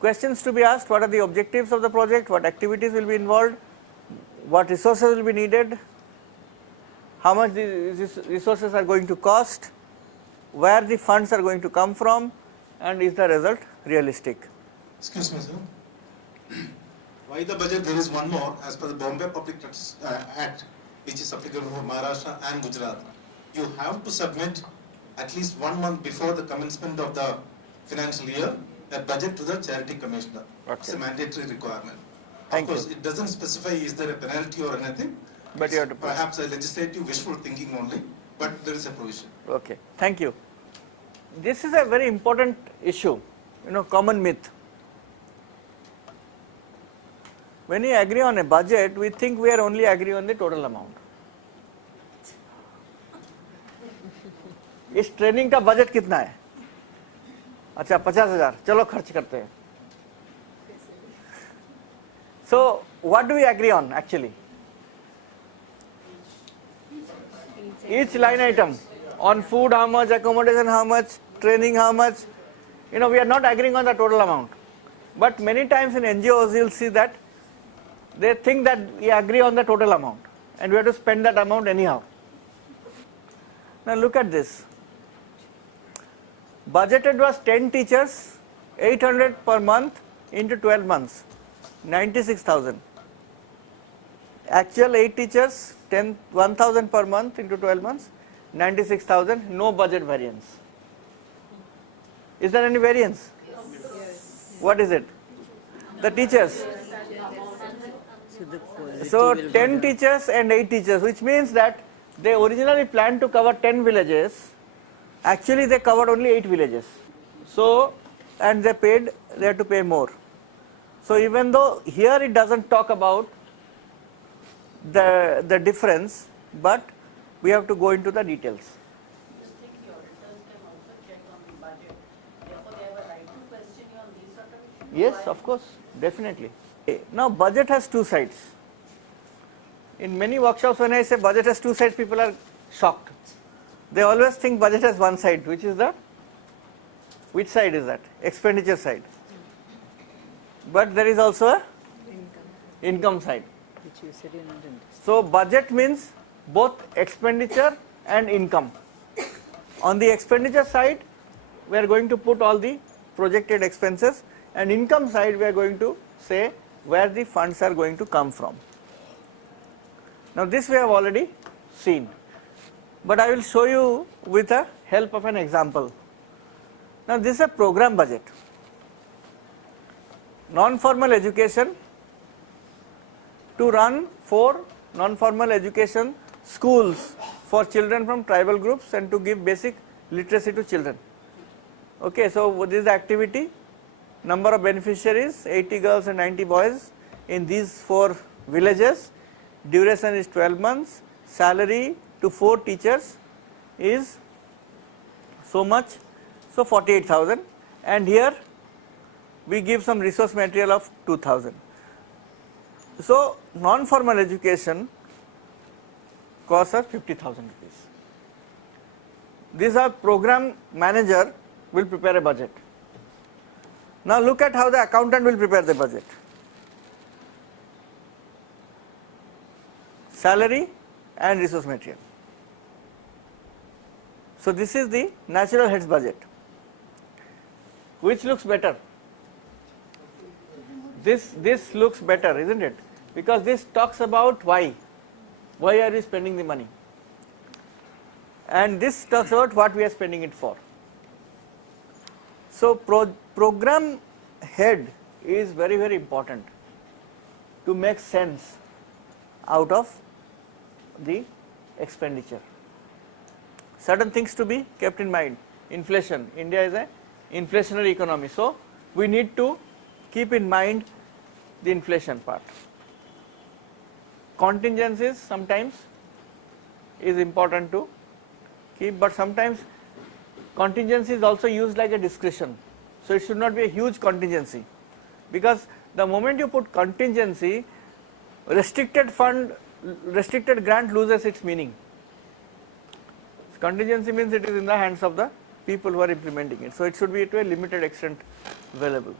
questions to be asked: what are the objectives of the project, what activities will be involved, what resources will be needed, how much these resources are going to cost, where the funds are going to come from, and is the result realistic. Excuse me, sir. Why the budget? There is one more. As per the Bombay Public Act, which is applicable for Maharashtra and Gujarat, you have to submit at least 1 month before the commencement of the financial year a budget to the Charity Commissioner. Okay. It's a mandatory requirement. Thank of course, you. it doesn't specify is there a penalty or anything. But you have to perhaps a legislative wishful thinking only, but there is a provision. Okay, thank you. This is a very important issue, common myth. When we agree on a budget, we think we are only agreeing on the total amount. इस training का budget कितना है? अच्छा 50,000, चलो खर्च करते हैं. So what do we agree on actually? Each line item, on food how much, accommodation how much, training how much, we are not agreeing on the total amount. But many times in NGOs you will see that they think that we agree on the total amount and we have to spend that amount anyhow. Now look at this. Budgeted was 10 teachers, 800 per month into 12 months, 96,000. Actual 8 teachers, 1,000 per month into 12 months, 96,000, no budget variance. Is there any variance? Yes. What is it? The teachers. So 10 teachers and 8 teachers, which means that they originally planned to cover 10 villages. Actually they covered only 8 villages. So, and they had to pay more. So even though here it doesn't talk about the difference, but we have to go into the details. Yes, of course, definitely. Now budget has two sides. In many workshops when I say budget has two sides, people are shocked. They always think budget has one side, which side is that? Expenditure side. But there is also a income side. So budget means both expenditure and income. On the expenditure side, we are going to put all the projected expenses, and income side we are going to say where the funds are going to come from. Now this we have already seen, but I will show you with the help of an example. Now this is a program budget. Non-formal education, to run 4 non-formal education schools for children from tribal groups and to give basic literacy to children. Okay, so this is the activity. Number of beneficiaries 80 girls and 90 boys in these 4 villages. Duration is 12 months. Salary to 4 teachers is so much, so 48,000, and here we give some resource material of 2,000. So non-formal education costs us 50,000 rupees. This our program manager will prepare a budget. Now look at how the accountant will prepare the budget. Salary and resource material. So this is the natural heads budget. Which looks better? This looks better, isn't it? Because this talks about why. Why are we spending the money? And this talks about what we are spending it for. So program head is very, very important to make sense out of the expenditure. Certain things to be kept in mind. Inflation. India is an inflationary economy. So we need to keep in mind the inflation part. Contingencies sometimes is important to keep, but sometimes contingency is also used like a discretion. So it should not be a huge contingency, because the moment you put contingency, restricted grant loses its meaning. Contingency means it is in the hands of the people who are implementing it. So it should be to a limited extent available.